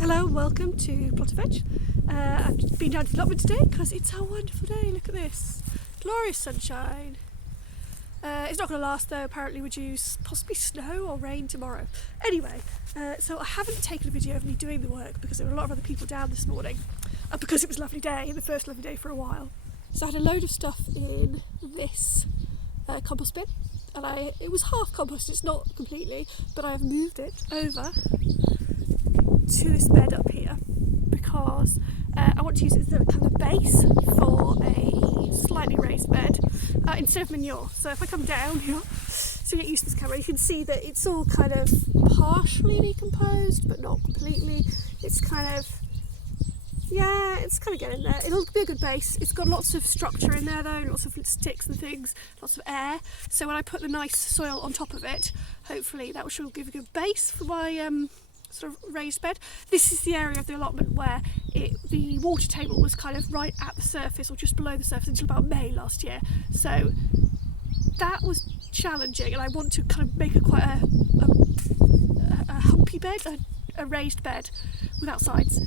Hello, welcome to Plot of Veg. I've been down to the allotment today because it's a wonderful day. Look at this, glorious sunshine. It's not going to last though, apparently we're due possibly snow or rain tomorrow. Anyway, so I haven't taken a video of me doing the work because there were a lot of other people down this morning and because it was a lovely day, the first lovely day for a while. So I had a load of stuff in this compost bin and it was half compost, it's not completely, but I have moved it over to this bed up here because I want to use it as a kind of base for a slightly raised bed instead of manure. So if I come down here, so you get used to this camera, you can see that it's all kind of partially decomposed but not completely. It's kind of, yeah, it's kind of getting there. It'll be a good base. It's got lots of structure in there though, lots of sticks and things, lots of air. So when I put the nice soil on top of it, hopefully that will give a good base for my sort of raised bed. This is the area of the allotment where the water table was kind of right at the surface or just below the surface until about May last year. So that was challenging, and I want to kind of make quite a humpy bed, a raised bed without sides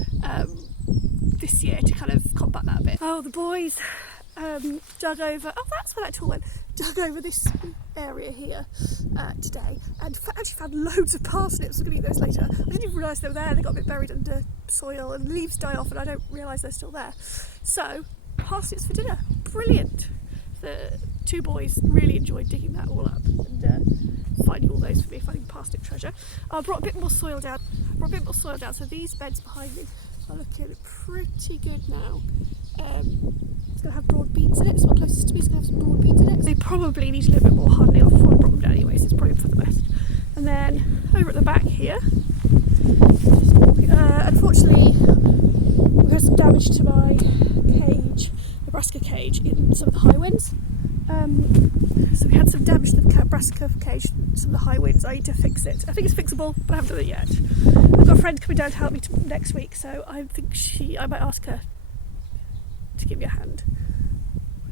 this year to kind of combat that a bit. Oh, the boys dug over, oh that's where that tool went, dug over this area here today and actually found loads of parsnips. I'm going to eat those later. I didn't even realise they were there, they got a bit buried under soil and leaves die off and I don't realise they're still there. So, parsnips for dinner, brilliant. The two boys really enjoyed digging that all up and finding all those for me, finding parsnip treasure. I brought a bit more soil down, so these beds behind me are looking pretty good now. It's going to have broad beans in it, it's what closest to me, it's going to have some broad beans in it. They probably need a little bit more hardening off before I brought them down anyway, so it's probably for the best. And then over at the back here, unfortunately we had some damage to my cage, Nebraska cage, in some of the high winds. So we had some damage to the Nebraska cage, some of the high winds. I need to fix it. I think it's fixable, but I haven't done it yet. I've got a friend coming down to help me next week, so I think I might ask her to give me a hand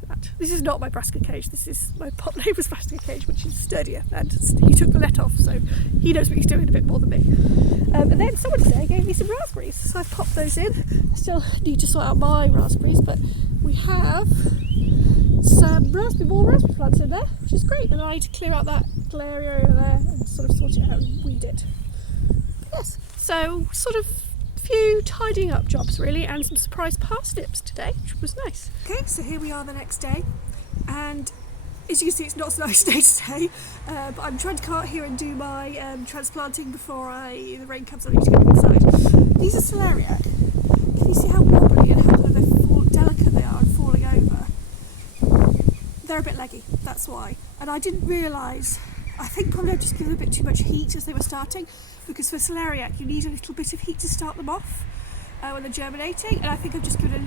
with that. This is not my Nebraska cage, this is my pot neighbour's Nebraska cage, which is sturdier, and he took the net off, so he knows what he's doing a bit more than me. And then someone today gave me some raspberries, so I've popped those in. I still need to sort out my raspberries, but we have some more raspberry plants in there, which is great, and I need to clear out that little area over there and sort of sort it out and weed it. Yes, so sort of few tidying up jobs really, and some surprise parsnips today, which was nice. Okay, so here we are the next day, and as you can see it's not a nice day today, but I'm trying to come out here and do my transplanting before the rain comes. I need to get inside. These are celeriac. Can you see how wobbly and how kind of delicate they are and falling over? They're a bit leggy, that's why. And I didn't realise, I think probably I've just given a bit too much heat as they were starting, because for celeriac you need a little bit of heat to start them off when they're germinating, and I think I've just given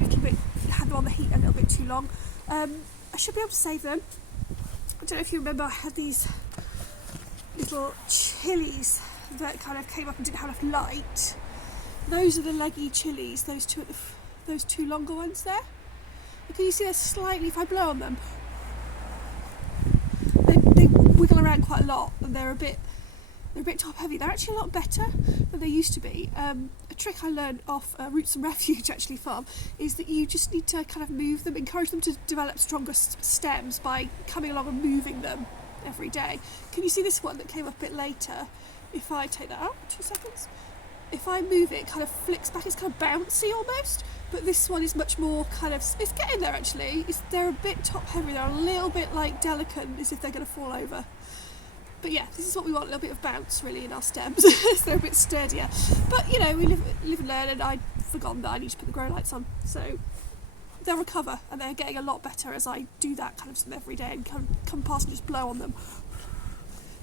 had them on the heat a little bit too long. I should be able to save them. I don't know if you remember, I had these little chilies that kind of came up and didn't have enough light. Those are the leggy chilies, those two longer ones there. And can you see they're slightly, if I blow on them, they wiggle around quite a lot, and they're a bit top heavy. They're actually a lot better than they used to be. A trick I learned off Roots and Refuge actually farm is that you just need to kind of move them, encourage them to develop stronger stems by coming along and moving them every day. Can you see this one that came up a bit later? If I take that out, 2 seconds. If I move it, it kind of flicks back, it's kind of bouncy almost, but this one is much more kind of, it's getting there actually. They're a bit top heavy, they're a little bit like delicate, as if they're going to fall over. But yeah, this is what we want, a little bit of bounce really in our stems. So they're a bit sturdier. But you know, we live and learn, and I'd forgotten that I need to put the grow lights on. So they'll recover, and they're getting a lot better as I do that kind of every day and come past and just blow on them.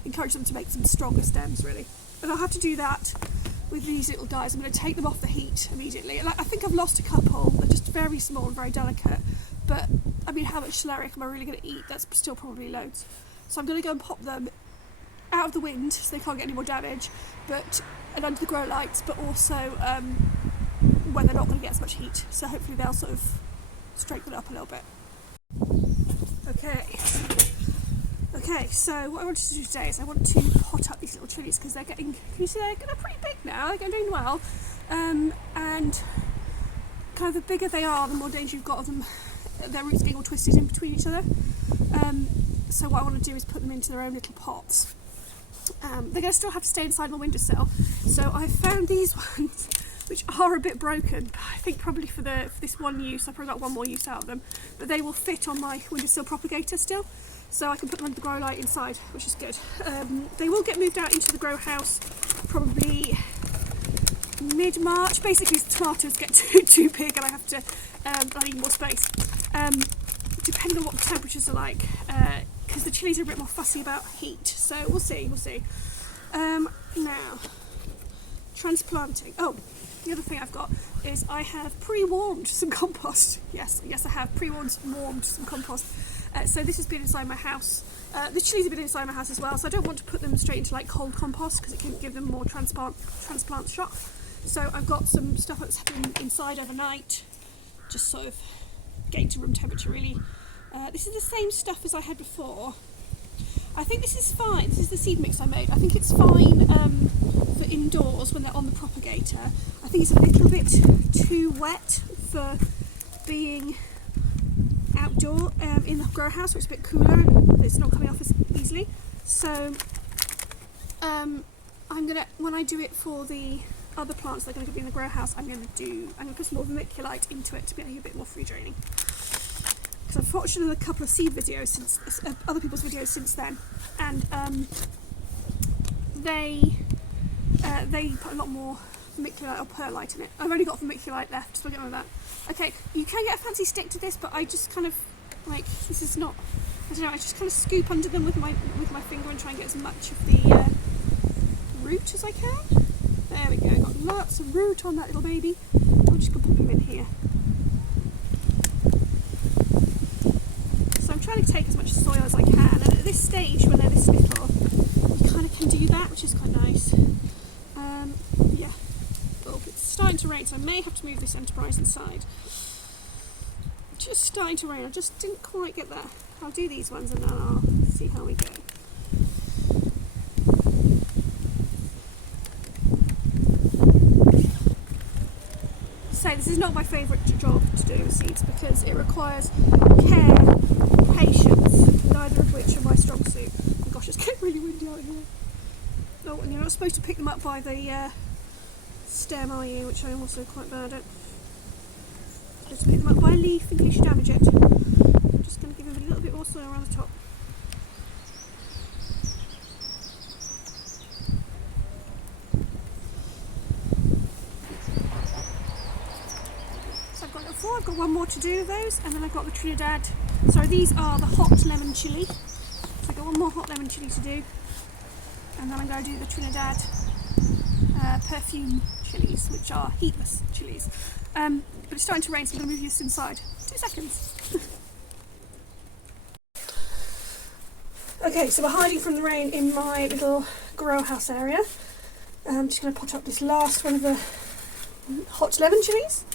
Encourage them to make some stronger stems really. And I'll have to do that with these little guys. I'm going to take them off the heat immediately. And I think I've lost a couple, they're just very small and very delicate. But I mean, how much celeriac am I really going to eat? That's still probably loads. So I'm going to go and pop them out of the wind so they can't get any more damage, and under the grow lights, but also when they're not going to get as much heat. So hopefully they'll sort of strengthen up a little bit. Okay, so what I wanted to do today is I want to pot up these little chilies because they're getting, can you see they're pretty big now, they're doing well. and kind of the bigger they are, the more danger you've got of them, their roots getting all twisted in between each other. So what I want to do is put them into their own little pots. They're going to still have to stay inside my windowsill, so I found these ones which are a bit broken, but I think probably for this one use, I've probably got one more use out of them, but they will fit on my windowsill propagator still, so I can put them under the grow light inside, which is good. They will get moved out into the grow house probably mid-March. Basically the tomatoes get too big and I have to, I need more space, depending on what the temperatures are like, because the chilies are a bit more fussy about heat, so we'll see. Now, transplanting. Oh, the other thing I've got is I have pre-warmed some compost. Yes, I have pre-warmed some compost. So this has been inside my house. The chilies have been inside my house as well, so I don't want to put them straight into like cold compost because it can give them more transplant shock. So I've got some stuff that's been inside overnight, just sort of getting to room temperature really. This is the same stuff as I had before. I think this is fine. This is the seed mix I made. I think it's fine for indoors when they're on the propagator. I think it's a little bit too wet for being outdoor in the grow house, so it's a bit cooler and it's not coming off as easily. So I'm gonna, when I do it for the other plants that are going to be in the grow house, I'm going to put some more vermiculite into it to make it a bit more free draining. Because I've watched a couple of seed videos since other people's videos since then, and they put a lot more vermiculite or perlite in it. I've only got vermiculite left, so I'll get on with that. Okay, you can get a fancy stick to this, but I just kind of like, this is not, I don't know, I just kind of scoop under them with my finger and try and get as much of the root as I can. There we go, got lots of root on that little baby. I'm just going to pop him in here. So I'm trying to take as much soil as I can, and at this stage when they're this little, you kind of can do that, which is quite nice. Yeah. Oh, it's starting to rain, so I may have to move this enterprise inside. Just starting to rain, I just didn't quite get that. I'll do these ones and then I'll see how we go. So this is not my favourite job to do with seeds because it requires care, patience, neither of which are my strong suit. Oh gosh, it's getting really windy out here. Oh, and you're not supposed to pick them up by the stem, are you? Which I'm also quite bad at. Just pick them up by a leaf in case you damage it. I'm just going to give them a little bit more soil around the top. I've got one more to do of those, and then I've got the Trinidad. Sorry, these are the hot lemon chili. So I've got one more hot lemon chili to do, and then I'm going to do the Trinidad perfume chilies, which are heatless chilies. But it's starting to rain, so I'm going to move this inside. 2 seconds. Okay, so we're hiding from the rain in my little grow house area. I'm just going to pot up this last one of the hot lemon chilies.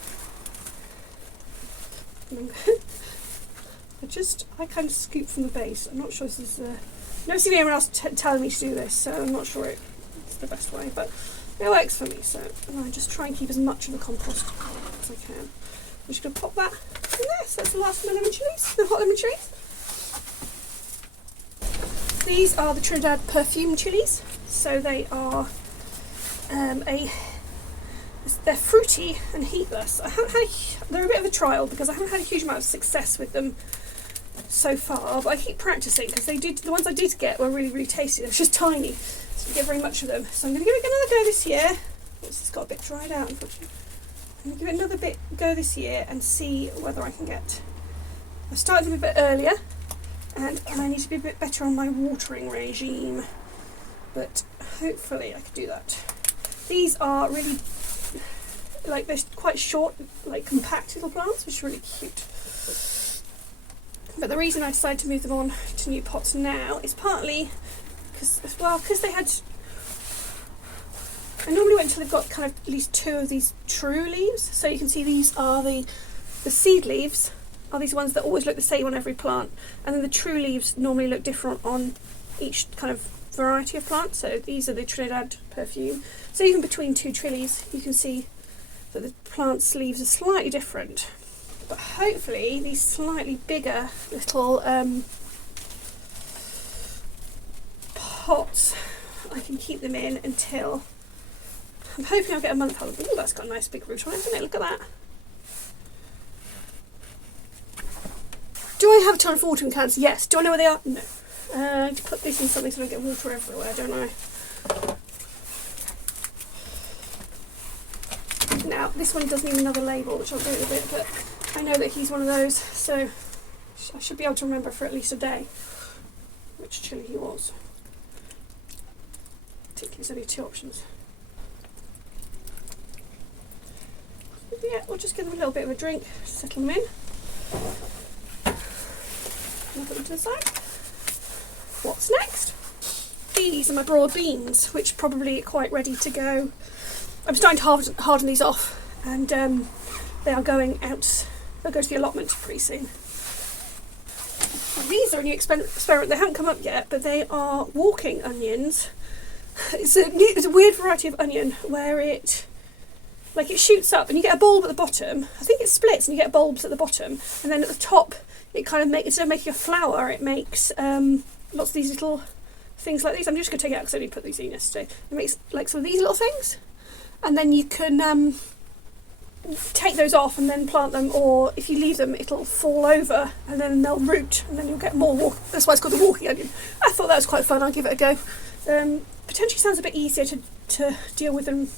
I kind of scoop from the base. I'm not sure this is. I've never seen anyone else telling me to do this, so I'm not sure it's the best way, but it works for me. So I just try and keep as much of the compost as I can. I'm just going to pop that in there. So that's the last of my lemon chilies, the hot lemon chilies. These are the Trinidad perfume chilies. So they are they're fruity and heatless. They're a bit of a trial because I haven't had a huge amount of success with them so far, but I keep practicing because the ones I did get were really, really tasty. They're just tiny, so you get very much of them. So I'm going to give it another go this year. It's got a bit dried out, unfortunately. I'm going to give it another go this year and see whether I can get. I started them a bit earlier, and I need to be a bit better on my watering regime, but hopefully I can do that. These are really, like, they're quite short, like compact little plants, which are really cute. But the reason I decided to move them on to new pots now is partly because they had. I normally wait until they've got kind of at least 2 of these true leaves. So you can see these are the seed leaves are these ones that always look the same on every plant, and then the true leaves normally look different on each kind of variety of plant. So these are the Trinidad perfume. So even between 2 trillies, you can see that the plant's leaves are slightly different. But hopefully these slightly bigger little pots, I can keep them in until, I'm hoping I'll get a month old. Ooh, that's got a nice big root on it, hasn't it? Look at that. Do I have a ton of watering cans? Yes. Do I know where they are? No. I need to put this in something so I don't get water everywhere, don't I? Now, this one does need another label, which I'll do in a bit, but I know that he's one of those, so I should be able to remember for at least a day which chili he was. Particularly, there's only 2 options. Yeah, we'll just give them a little bit of a drink, settle them in. And I'll put them to the side. What's next? These are my broad beans, which probably are quite ready to go. I'm starting to harden these off, and they are going out. They'll go to the allotment pretty soon. And these are a new experiment. They haven't come up yet, but they are walking onions. It's a weird variety of onion where it shoots up and you get a bulb at the bottom. I think it splits and you get bulbs at the bottom, and then at the top it kind of instead of making a flower, it makes lots of these little things like these. I'm just going to take it out because I only put these in yesterday. It makes like some of these little things, and then you can take those off and then plant them, or if you leave them it'll fall over and then they'll root and then you'll get more that's why it's called the walking onion. I thought that was quite fun. I'll give it a go. Potentially sounds a bit easier to deal with than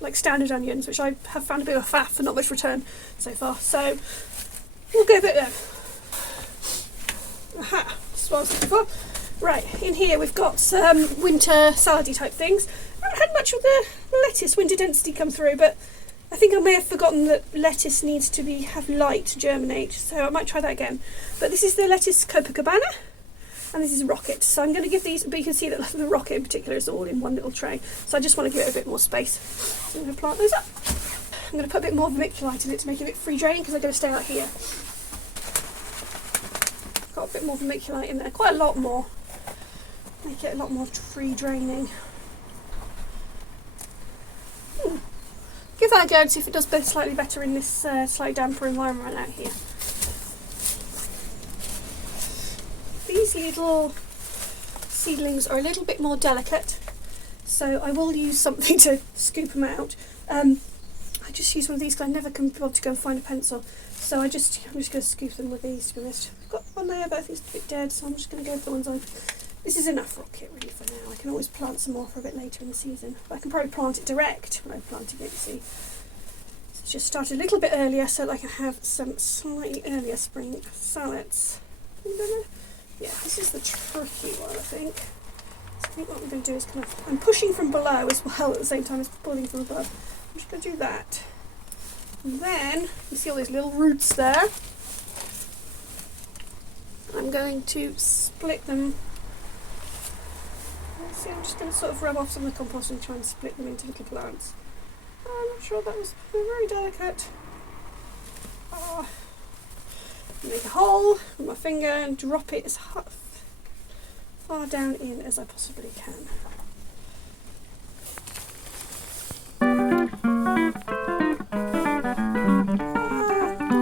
like standard onions, which I have found a bit of a faff and not much return so far, so we'll go a bit there. Aha, that's what I was looking for. Right, in here we've got some winter salady type things. I haven't had much of the lettuce winter density come through, but I think I may have forgotten that lettuce needs to have light to germinate, so I might try that again. But this is the lettuce Copacabana, and this is rocket. So I'm going to give these, but you can see that the rocket in particular is all in one little tray. So I just want to give it a bit more space. So I'm going to plant those up. I'm going to put a bit more vermiculite in it to make it a bit free draining because I'm going to stay out here. Got a bit more vermiculite in there, quite a lot more. Make it a lot more free draining. Give that a go and see if it does slightly better in this slightly damper environment out here. These little seedlings are a little bit more delicate, so I will use something to scoop them out. I just use one of these because I never can be able to go and find a pencil, so I'm just going to scoop them with these, to be honest. I've got one there, but I think it's a bit dead, so I'm just going to go with the ones This is enough rocket really for now. I can always plant some more for a bit later in the season, but I can probably plant it direct when I'm planting it, you see. So just start a little bit earlier so that I can have some slightly earlier spring salads. Yeah, this is the tricky one, I think. So I think what we're going to do is I'm pushing from below as well at the same time as pulling from above. I'm just going to do that. And then, you see all these little roots there? I'm going to split them. See, I'm just going to sort of rub off some of the compost and try and split them into little plants. I'm not sure that was very delicate. Make a hole with my finger and drop it as far down in as I possibly can.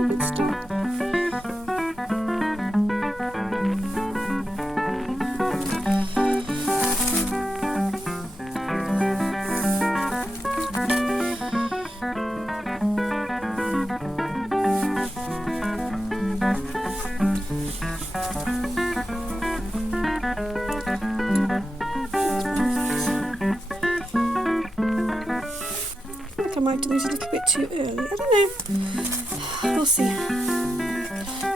Good stuff. I might do these a little bit too early. I don't know. We'll see.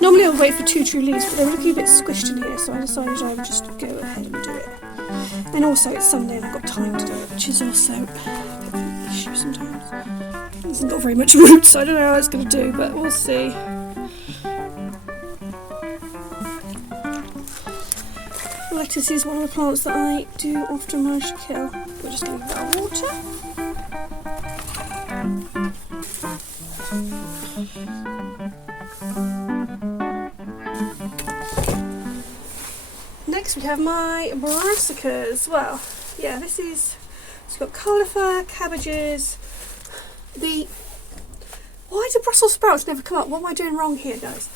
Normally I would wait for 2 true leaves, but they were looking a bit squished in here, so I decided I would just go ahead and do it. And also it's Sunday and I've got time to do it, which is also a bit of an issue sometimes. It hasn't got very much root, so I don't know how it's going to do, but we'll see. Lettuce is one of the plants that I do often manage to kill. We're just going to give that water. Next we have my brassicas. Well, yeah, it's got cauliflower, cabbages, Why do Brussels sprouts never come up? What am I doing wrong here, guys?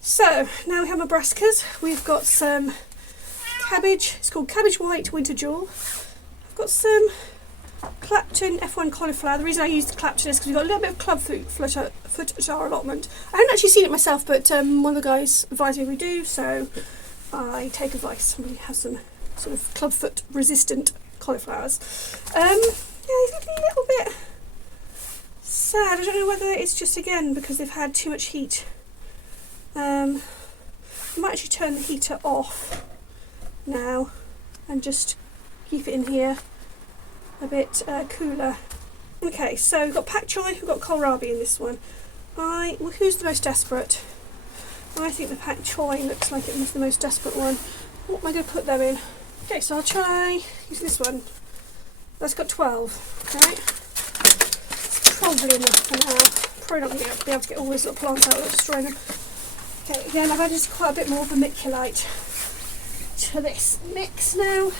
So, now we have my brassicas. We've got some cabbage. It's called Cabbage White Winter Jewel. I've got some Clapton F1 cauliflower. The reason I used the Clapton is because we've got a little bit of club foot at our allotment. I haven't actually seen it myself, but one of the guys advised me we do, so I take advice. Somebody has some sort of clubfoot resistant cauliflowers. Yeah, he's looking a little bit sad. I don't know whether it's just again because they've had too much heat. I might actually turn the heater off now and just keep it in here a bit cooler. Okay, so we've got pak choi, we've got kohlrabi in this one. Well, who's the most desperate? I think the pak choi looks like it was the most desperate one. What am I going to put them in? Okay, so I'll try use this one. That's got 12. Okay, it's probably enough for now. Probably not going to be able to get all these little plants out without destroying them. Okay, again, I've added quite a bit more vermiculite to this mix now,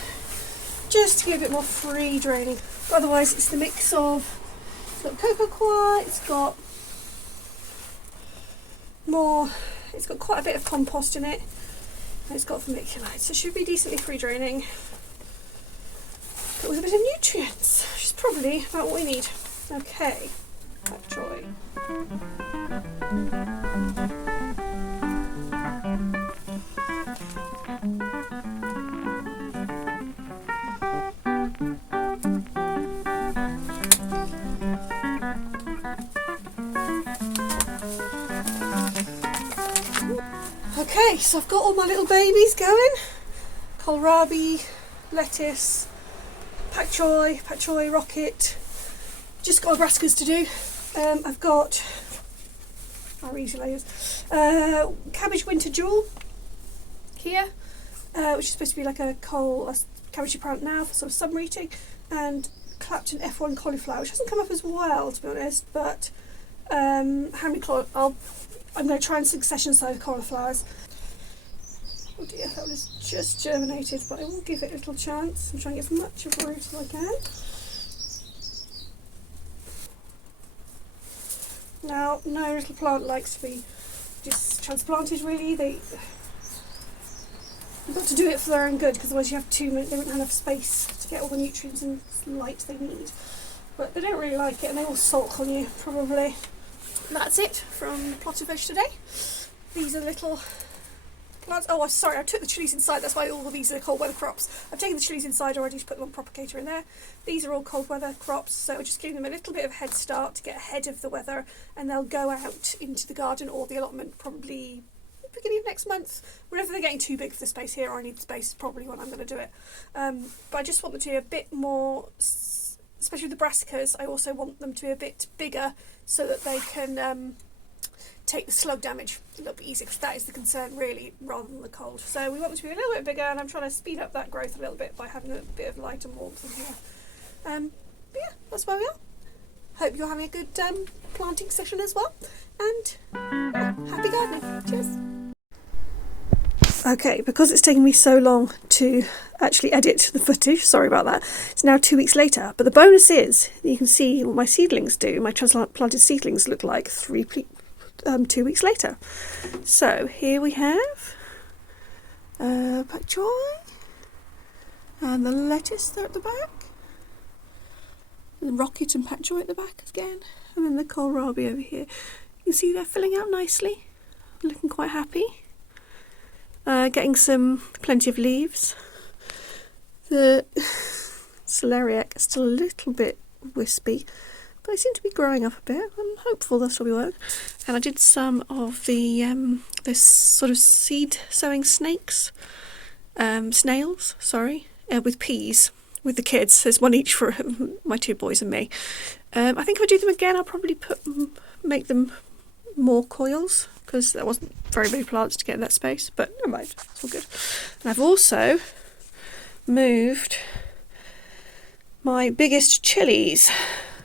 just to give it a bit more free draining. But otherwise, it's the mix of, it's got cocoa coir, it's got more, it's got quite a bit of compost in it, and it's got vermiculite, so it should be decently free draining, but with a bit of nutrients, which is probably about what we need. Okay, pak choi. Okay, so I've got all my little babies going. Kohlrabi, lettuce, pak choi, rocket. Just got my brassicas to do. I've got our easy layers. Cabbage Winter Jewel here, which is supposed to be like a cabbage you plant now for sort of summer eating, and Clapton F1 cauliflower, which hasn't come up as well to be honest, but I'm going to try and succession sow the cauliflowers. Oh dear, that was just germinated, but I will give it a little chance. I'm trying to get as much of a root as I can. Now, no little plant likes to be just transplanted really. You've got to do it for their own good, because otherwise you have they won't have enough space to get all the nutrients and light they need. But they don't really like it and they will sulk on you, probably. That's it from Plotted Veg today. These are little plants. Oh, sorry, I took the chilies inside. That's why all of these are cold weather crops. I've taken the chilies inside already to put them on propagator in there. These are all cold weather crops, so we're just giving them a little bit of head start to get ahead of the weather, and they'll go out into the garden or the allotment probably beginning of next month. Whenever they're getting too big for the space here, or I need the space, is probably when I'm going to do it. But I just want them to be a bit more, especially with the brassicas, I also want them to be a bit bigger so that they can take the slug damage a little bit easier, because that is the concern really, rather than the cold. So we want them to be a little bit bigger, and I'm trying to speed up that growth a little bit by having a bit of light and warmth in here. But yeah, that's where we are. Hope you're having a good planting session as well, and yeah, happy gardening. Cheers. Okay, because it's taken me so long to actually edit the footage, sorry about that, it's now 2 weeks later, but the bonus is you can see what my seedlings do, my transplanted seedlings look like 2 weeks later. So here we have pak choi, and the lettuce there at the back, the rocket and pak choi at the back again, and then the kohlrabi over here. You can see they're filling out nicely, looking quite happy. Getting plenty of leaves. The celeriac is still a little bit wispy, but they seem to be growing up a bit. I'm hopeful this will work. And I did some of the this sort of seed sowing snails, with peas with the kids. There's one each for my 2 boys and me. I think if I do them again, I'll probably make them more coils, because there wasn't very many plants to get in that space, but never mind, it's all good. And I've also moved my biggest chilies,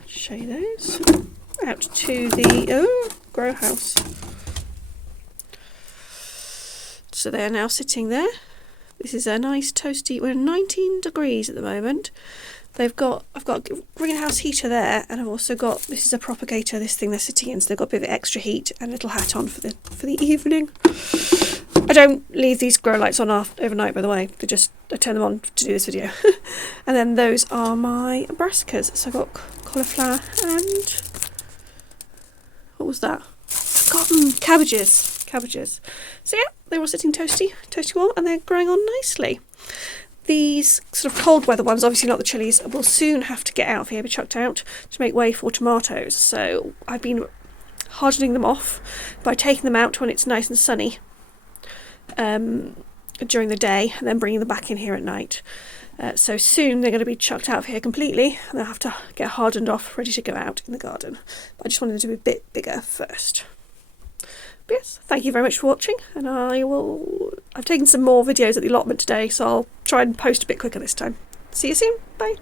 show you those, out to the grow house. So they're now sitting there. This is a nice toasty, we're 19 degrees at the moment. I've got a greenhouse heater there, and I've also got, this is a propagator, this thing they're sitting in, so they've got a bit of extra heat and a little hat on for the evening. I don't leave these grow lights on overnight, by the way. I turn them on to do this video. And then those are my brassicas. So I've got cauliflower and what was that? Forgotten. Cabbages. So yeah, they're all sitting toasty warm, and they're growing on nicely. These sort of cold weather ones, obviously not the chilies, will soon have to get out of here, be chucked out to make way for tomatoes. So I've been hardening them off by taking them out when it's nice and sunny during the day, and then bringing them back in here at night. So soon they're going to be chucked out of here completely, and they'll have to get hardened off, ready to go out in the garden. But I just wanted them to be a bit bigger first. But yes, thank you very much for watching, and I've taken some more videos at the allotment today, so I'll try and post a bit quicker this time. See you soon. Bye.